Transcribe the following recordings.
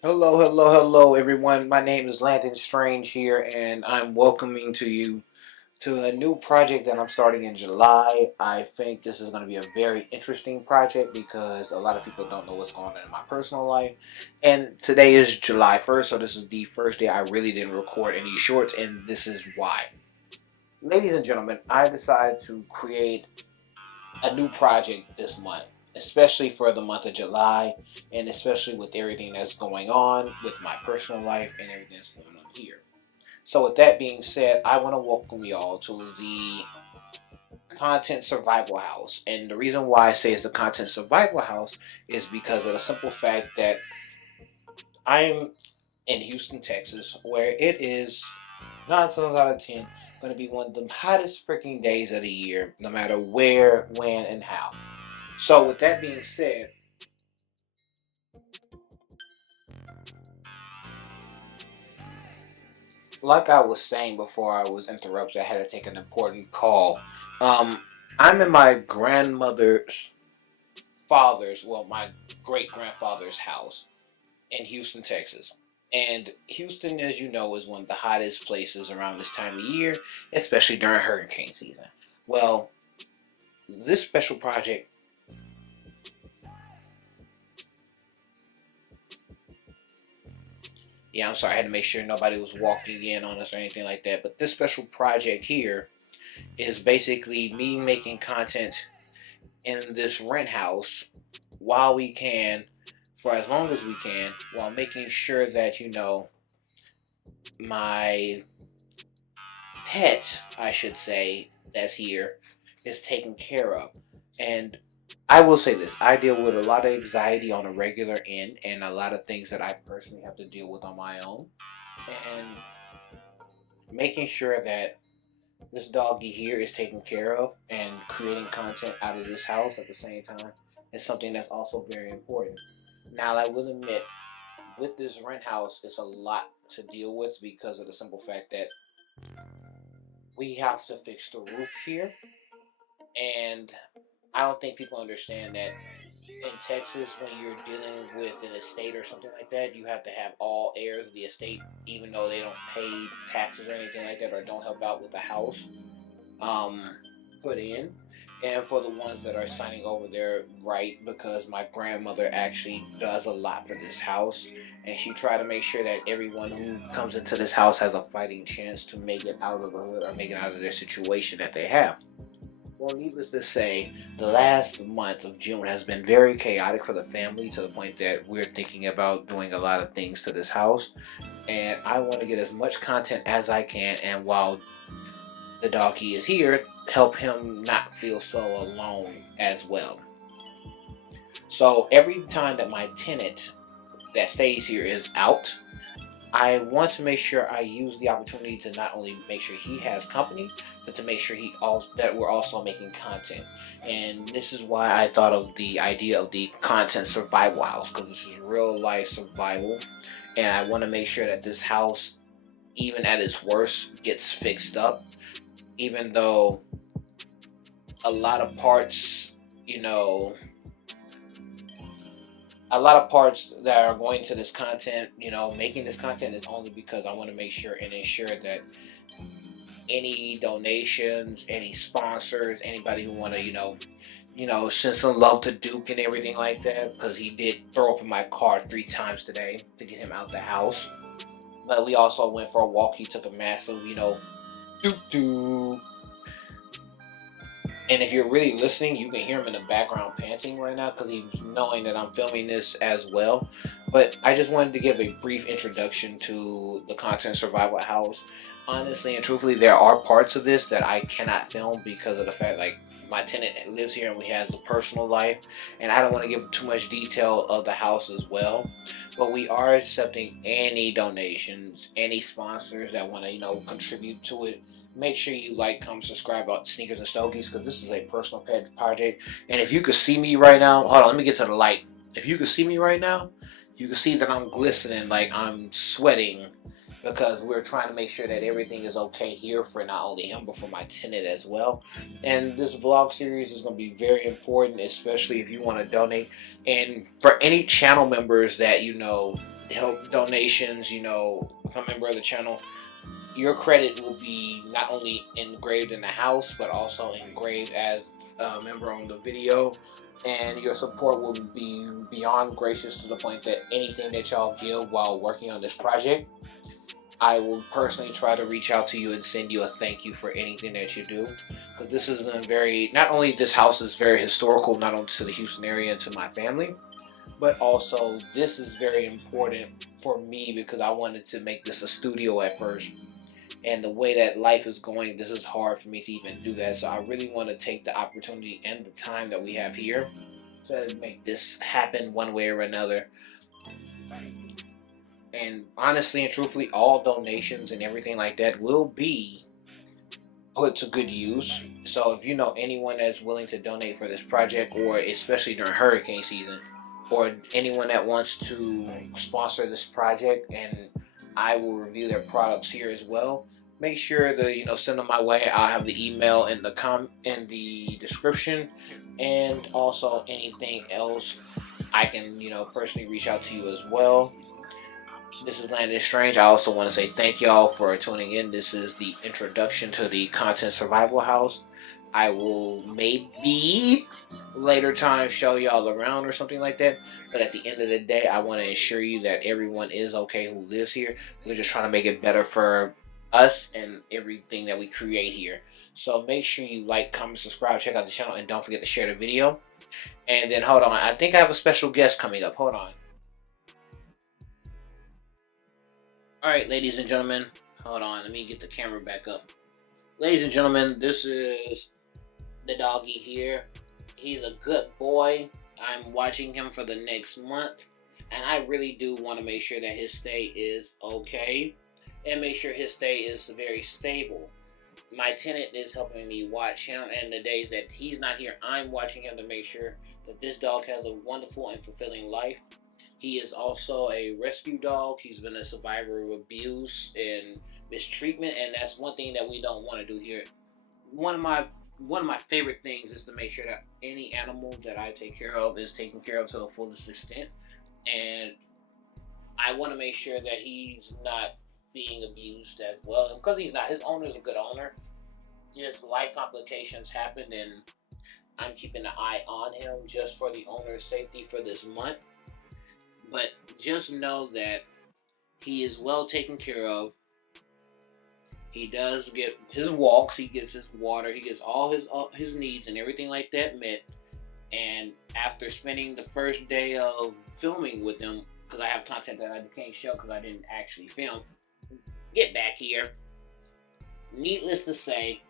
Hello, hello, hello, everyone. My name is Landon Strange here, and I'm welcoming to you to a new project that I'm starting in July. I think this is going to be a very interesting project because a lot of people don't know what's going on in my personal life. And today is July 1st, so this is the first day I really didn't record any shorts, and this is why. Ladies and gentlemen, I decided to create a new project this month, especially for the month of July, and especially with everything that's going on with my personal life and everything that's going on here. So, with that being said, I want to welcome y'all to the Content Survival House. And the reason why I say it's the Content Survival House is because of the simple fact that I'm in Houston, Texas, where it is 9 times out of 10 going to be one of the hottest freaking days of the year, no matter where, when, and how. So, with that being said, like I was saying before I was interrupted, I had to take an important call. Um, I'm in my grandmother's my great grandfather's house in Houston, Texas. And Houston, as you know, is one of the hottest places around this time of year, especially during hurricane season. Well, this special project, yeah, I'm sorry, I had to make sure nobody was walking in on us or anything like that. But this special project here is basically me making content in this rent house while we can, for as long as we can, while making sure that, my pet, I should say, that's here is taken care of. And I will say this, I deal with a lot of anxiety on a regular end and a lot of things that I personally have to deal with on my own. And making sure that this doggy here is taken care of and creating content out of this house at the same time is something that's also very important. Now, I will admit, with this rent house, it's a lot to deal with because of the simple fact that we have to fix the roof here. And I don't think people understand that in Texas, when you're dealing with an estate or something like that, you have to have all heirs of the estate, even though they don't pay taxes or anything like that or don't help out with the house. um, Put in, and for the ones that are signing over their right, because my grandmother actually does a lot for this house, and she tried to make sure that everyone who comes into this house has a fighting chance to make it out of the hood or make it out of their situation that they have. Well, needless to say, the last month of June has been very chaotic for the family to the point that we're thinking about doing a lot of things to this house. And I want to get as much content as I can. And while the doggy is here, help him not feel so alone as well. So every time that my tenant that stays here is out, I want to make sure I use the opportunity to not only make sure he has company, but to make sure he also that we're also making content. And this is why I thought of the idea of the content survival house, because this is real life survival, and I want to make sure that this house, even at its worst, gets fixed up. Even though a lot of parts, you know, a lot of parts that are going to this content, making this content is only because I want to make sure and ensure that any donations, any sponsors, anybody who want to, send some love to Duke and everything like that, because he did throw up in my car 3 times today to get him out the house. But we also went for a walk. He took a massive, doo doo. And if you're really listening, you can hear him in the background panting right now because he's knowing that I'm filming this as well. But I just wanted to give a brief introduction to the Content Survival House. Honestly and truthfully, there are parts of this that I cannot film because of the fact, like, my tenant lives here and we has a personal life, and I don't want to give too much detail of the house as well. But we are accepting any donations, any sponsors that want to, contribute to it. Make sure you like, comment, subscribe about Sneakers and Stogies, because this is a personal pet project. And if you could see me right now, hold on, let me get to the light. If you could see me right now, you can see that I'm glistening, like I'm sweating, because we're trying to make sure that everything is okay here for not only him but for my tenant as well. And this vlog series is going to be very important, especially if you want to donate. And for any channel members that help donations, become a member of the channel, your credit will be not only engraved in the house, but also engraved as a member on the video. And your support will be beyond gracious to the point that anything that y'all give while working on this project, I will personally try to reach out to you and send you a thank you for anything that you do. Because this is not only this house is very historical, not only to the Houston area and to my family, but also this is very important for me because I wanted to make this a studio at first. And the way that life is going, this is hard for me to even do that. So I really want to take the opportunity and the time that we have here to make this happen one way or another. And honestly and truthfully, all donations and everything like that will be put to good use. So if you know anyone that's willing to donate for this project, or especially during hurricane season, or anyone that wants to sponsor this project, and I will review their products here as well, make sure to send them my way. I'll have the email in the description, and also anything else I can personally reach out to you as well. This is Landon Strange. I also want to say thank y'all for tuning in. This is the introduction to the Content Survival House. I will maybe later time show y'all around or something like that. But at the end of the day, I want to ensure you that everyone is okay who lives here. We're just trying to make it better for us and everything that we create here. So make sure you like, comment, subscribe, check out the channel, and don't forget to share the video. And then hold on, I think I have a special guest coming up. Hold on. Alright, ladies and gentlemen, hold on, let me get the camera back up. Ladies and gentlemen, this is the doggy here. He's a good boy. I'm watching him for the next month, and I really do want to make sure that his stay is okay, and make sure his stay is very stable. My tenant is helping me watch him, and the days that he's not here, I'm watching him to make sure that this dog has a wonderful and fulfilling life. He is also a rescue dog. He's been a survivor of abuse and mistreatment, and that's one thing that we don't want to do here. One of my favorite things is to make sure that any animal that I take care of is taken care of to the fullest extent, and I want to make sure that he's not being abused as well, because he's not. His owner's a good owner. Just life complications happened, and I'm keeping an eye on him just for the owner's safety for this month. But just know that he is well taken care of. He does get his walks, he gets his water, he gets all his needs and everything like that met. And after spending the first day of filming with him, because I have content that I can't show because I didn't actually film, get back here. Needless to say,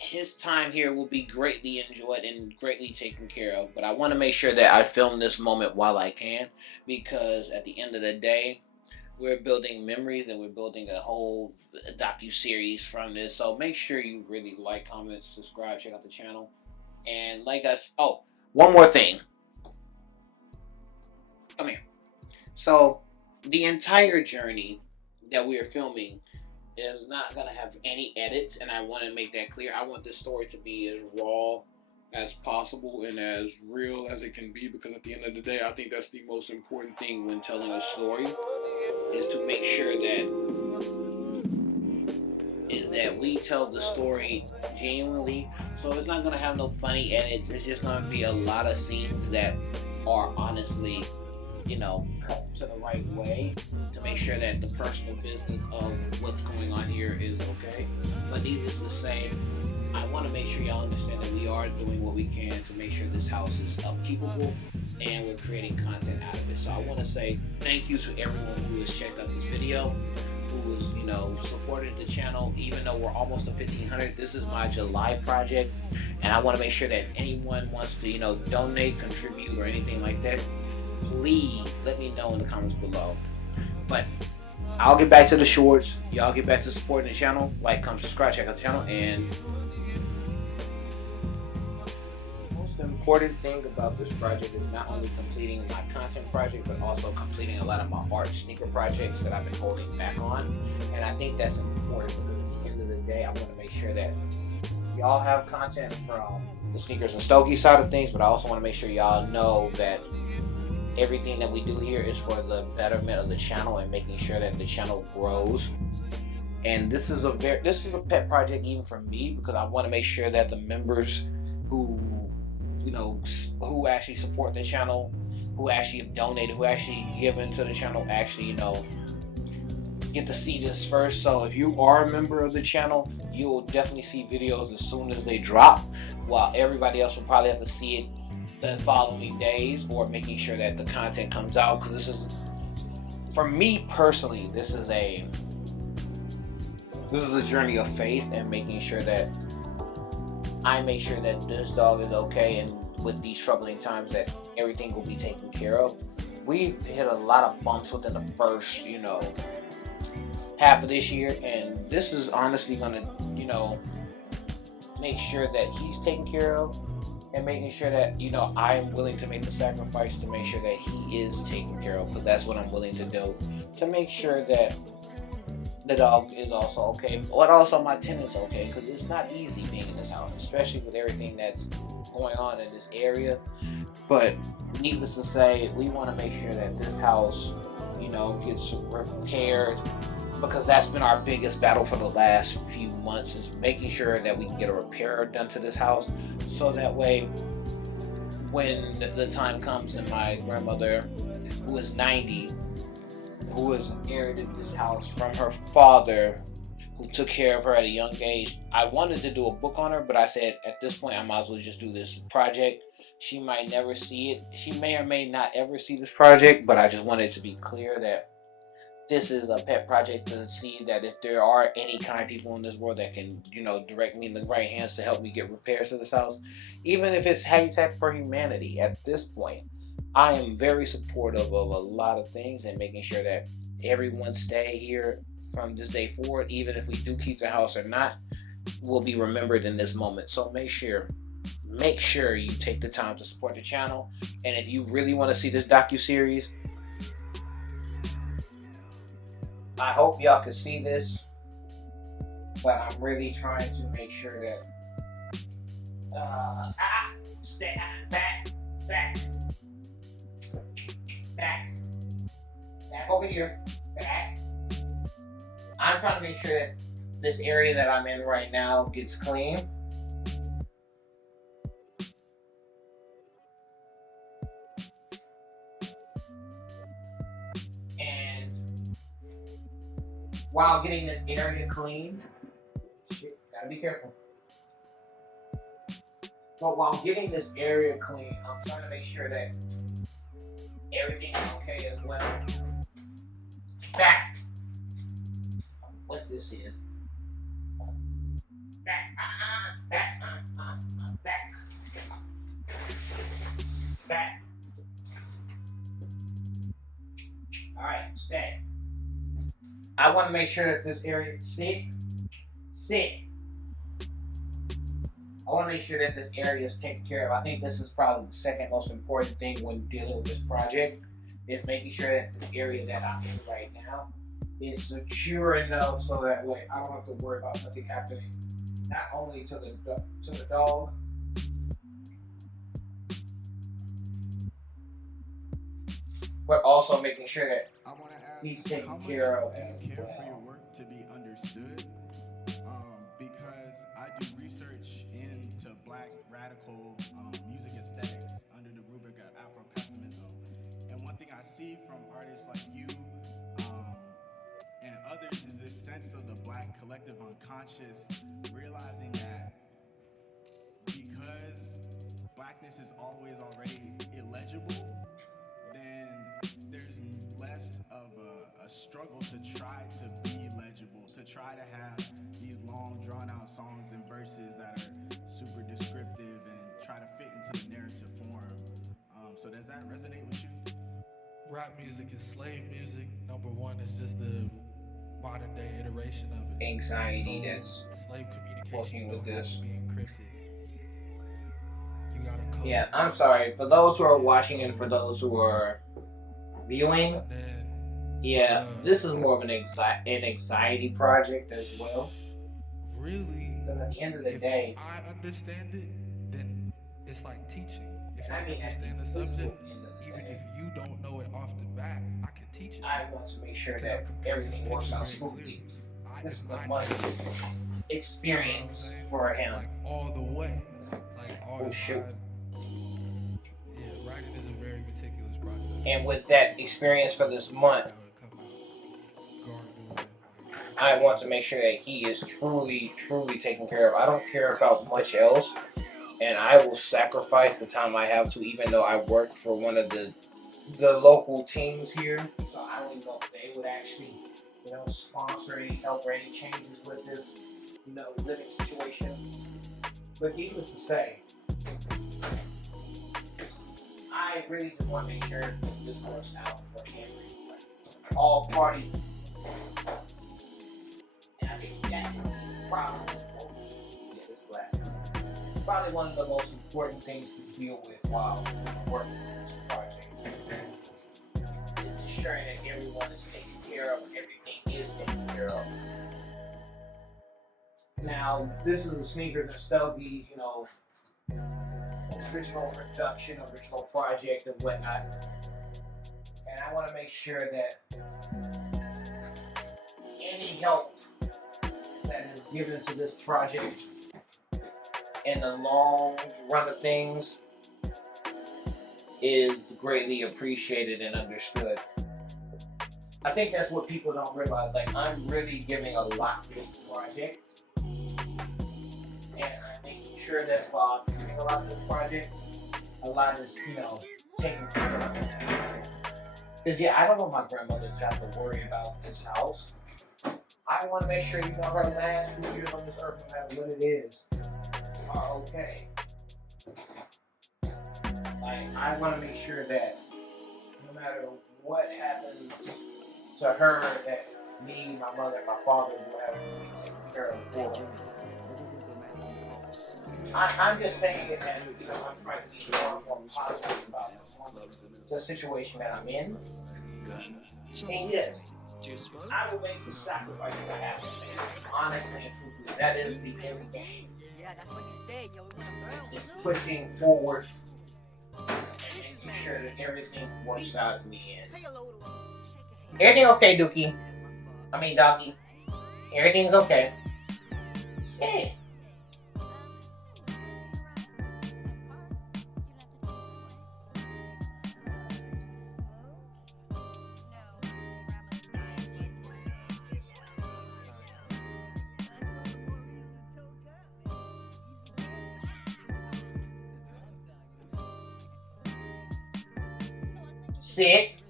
his time here will be greatly enjoyed and greatly taken care of. But I want to make sure that I film this moment while I can, because at the end of the day, we're building memories and we're building a whole docu-series from this. So make sure you really like, comment, subscribe, check out the channel. And one more thing. Come here. So the entire journey that we are filming is not going to have any edits, and I want to make that clear. I want this story to be as raw as possible and as real as it can be, because at the end of the day, I think that's the most important thing when telling a story, is to make sure that we tell the story genuinely. So it's not going to have no funny edits. It's just going to be a lot of scenes that are honestly cut to the right way to make sure that the personal business of what's going on here is okay. But needless to say, I want to make sure y'all understand that we are doing what we can to make sure this house is upkeepable, and we're creating content out of it. So I want to say thank you to everyone who has checked out this video, who has supported the channel. Even though we're almost to 1,500, this is my July project, and I want to make sure that if anyone wants to donate, contribute, or anything like that, please let me know in the comments below. But I'll get back to the shorts. Y'all get back to supporting the channel. Like, comment, subscribe, check out the channel. And the most important thing about this project is not only completing my content project, but also completing a lot of my art sneaker projects that I've been holding back on. And I think that's important, because at the end of the day, I want to make sure that y'all have content from the Sneakers and Stogies side of things, but I also want to make sure y'all know that everything that we do here is for the betterment of the channel and making sure that the channel grows. And this is a pet project even for me, because I want to make sure that the members who who actually support the channel, who actually have donated, who actually given to the channel, actually get to see this first. So if you are a member of the channel, you will definitely see videos as soon as they drop, while everybody else will probably have to see it the following days, or making sure that the content comes out. Because this is, for me personally, this is a journey of faith, and making sure that I make sure that this dog is okay, and with these troubling times that everything will be taken care of. We've hit a lot of bumps within the first, half of this year, and this is honestly gonna, make sure that he's taken care of, and making sure that I am willing to make the sacrifice to make sure that he is taken care of, because that's what I'm willing to do to make sure that the dog is also okay, but also my tenant's okay, because it's not easy being in this house, especially with everything that's going on in this area. But needless to say, we want to make sure that this house, gets repaired, because that's been our biggest battle for the last few months, is making sure that we can get a repair done to this house, so that way when the time comes and my grandmother, who is 90, who has inherited this house from her father, who took care of her at a young age. I wanted to do a book on her, but I said at this point I might as well just do this project. She might never see it. She may or may not ever see this project, but I just wanted to be clear that this is a pet project, to see that if there are any kind of people in this world that can, direct me in the right hands to help me get repairs to this house, even if it's Habitat for Humanity. At this point, I am very supportive of a lot of things, and making sure that everyone stay here from this day forward, even if we do keep the house or not, will be remembered in this moment. So make sure you take the time to support the channel. And if you really want to see this docu-series, I hope y'all can see this, but I'm really trying to make sure that stay back, back, back, back over here, back. I'm trying to make sure that this area that I'm in right now gets clean. And while getting this area clean, gotta be careful. But while getting this area clean, I'm trying to make sure that everything is okay as well. Back. What this is. Back. Back. Back. Back. Alright, stay. I want to make sure that this area, sit. I want to make sure that this area is taken care of. I think this is probably the second most important thing when dealing with this project, is making sure that the area that I'm in right now is secure enough, so that way I don't have to worry about nothing happening, not only to the dog, but also making sure that he's taken care of as care well. for your work to be understood? Because I do research into Black radical music aesthetics under the rubric of Afro-pessimism. And one thing I see from artists like you and others is this sense of the Black collective unconscious, realizing that because Blackness is always already illegible, then there's less of a struggle to try to be legible, to try to have these long, drawn-out songs and verses that are super descriptive and try to fit into the narrative form. So does that resonate with you? Rap music is slave music. Number one, it's just the modern day iteration of it. Anxiety So that's slave communication working with don't have to this. be encrypted. You gotta code Yeah, it, I'm sorry. For those who are watching and for those who are viewing, and then yeah, this is more of an anxiety project as well. really, Because at the end of the if day, I understand it, then it's like teaching. If and I I mean at understand the the physical subject, end of the even even if you don't know it off the bat, I can teach it to I you. want to make sure Because I that can paint this everything works picture out very smoothly. clearly. This If is the I money know, you know what I'm experience saying? for him. Like all the way. Like all Oh shoot. yeah, writing is a very meticulous process for And me. with that experience for this month, How it come out garbled and I want to make sure that he is truly, truly taken care of. I don't care about much else, and I will sacrifice the time I have to, even though I work for one of the local teams here. So I don't even know if they would actually, sponsor any help or any changes with this, living situation. But needless to say, I really just want to make sure this works out for him. All parties. And I think that probably one of the most important things to deal with while working on this project is ensuring that everyone is taken care of and everything is taken care of. Now, this is a Sneakers and Stogies, original production, original project, and whatnot. And I want to make sure that any help that is given to this project in the long run of things is greatly appreciated and understood. I think that's what people don't realize. Like, I'm really giving a lot to this project. And I'm making sure that while I'm giving a lot to this project, a lot is, taken care of. Because, yeah, I don't want my grandmother to have to worry about this house. I want to make sure, her last few years on this earth, no matter what it is, are okay. Like, I want to make sure that no matter what happens to her, that me, my mother, my father will have to be taken care of for her. I'm just saying it as, I'm trying to be more and more positive about the situation that I'm in. And yes, I will make the sacrifice that I have to make. Honestly and truthfully, that is the end game. Yeah, that's what you say, yo. It's pushing forward and making sure that everything works out in the end. Everything okay, Dookie? I mean, Doggy. Everything's okay. Say. Sit.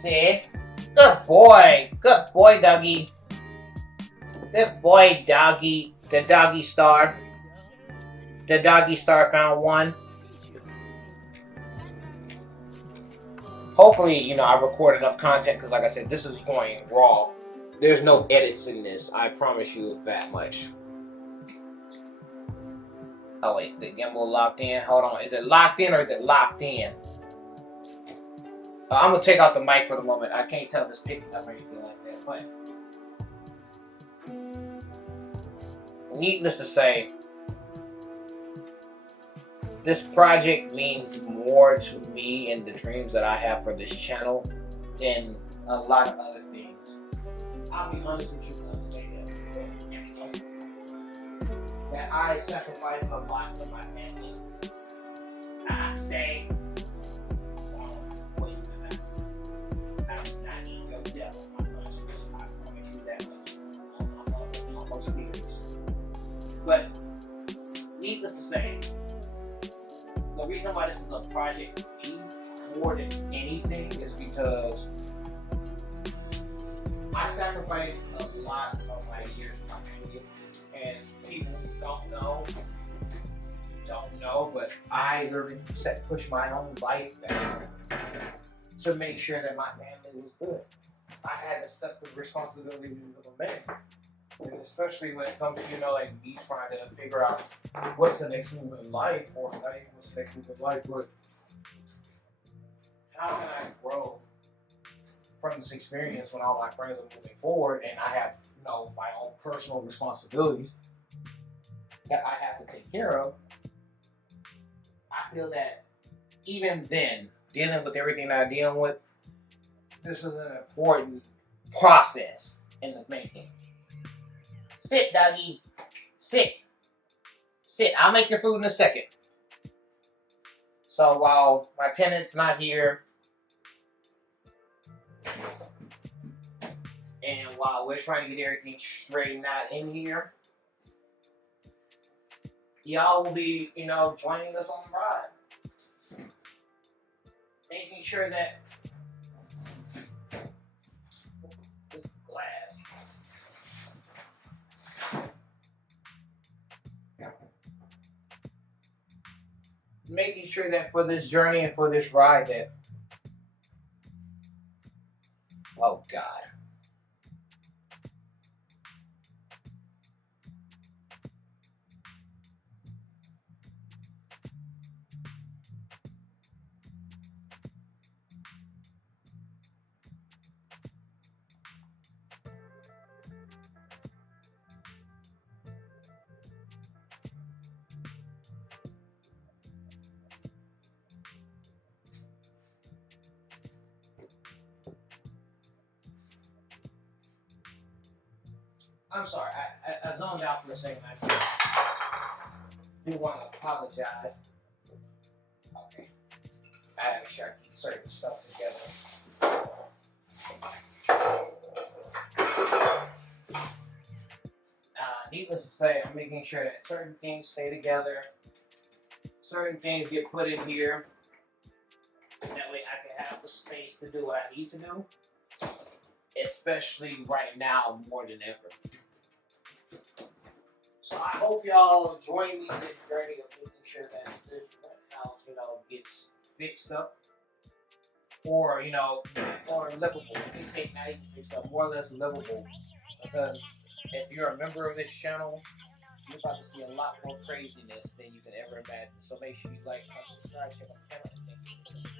Sit. Good boy. Good boy, Doggy. Good boy, Doggy. The Doggy Star. The Doggy Star found one. Hopefully, I record enough content because, like I said, this is going raw. There's no edits in this. I promise you that much. Oh, wait. The gimbal locked in. Hold on. Is it locked in or is it locked in? I'm going to take out the mic for the moment. I can't tell if it's picking up or anything like that. But needless to say, this project means more to me and the dreams that I have for this channel than a lot of other things. I'll be honest with you when I say that I sacrifice a lot for my family. I say, wait a minute. I do not need your death on my conscience. I promise you that much. On most speakers. But needless to say, the reason why this is a project for me more than anything is because I sacrificed a lot of my years for my family, and people don't know, but I literally pushed my own life back to make sure that my family was good. I had to accept the responsibility of a man. And especially when it comes to, like me trying to figure out what's the next move in life, or not even what's the next move in life, but how can I grow from this experience when all my friends are moving forward and I have, my own personal responsibilities that I have to take care of. I feel that even then, dealing with everything that I'm dealing with, this is an important process in the making. Sit, doggy. Sit. Sit. I'll make your food in a second. So while my tenant's not here, and while we're trying to get everything straightened out in here, y'all will be, joining us on the ride. Making sure that this glass. Making sure that for this journey and for this ride that, oh God. I'm sorry, I zoned out for a second. I do want to apologize. Okay. I had to share certain stuff together. Needless to say, I'm making sure that certain things stay together. Certain things get put in here. That way I can have the space to do what I need to do. Especially right now more than ever. So I hope y'all join me in this journey of making sure that this house, gets fixed up. Or, or livable. If they say not even fixed up, more or less livable. Because if you're a member of this channel, you're about to see a lot more craziness than you can ever imagine. So make sure you like, subscribe, check out the channel, and thank you.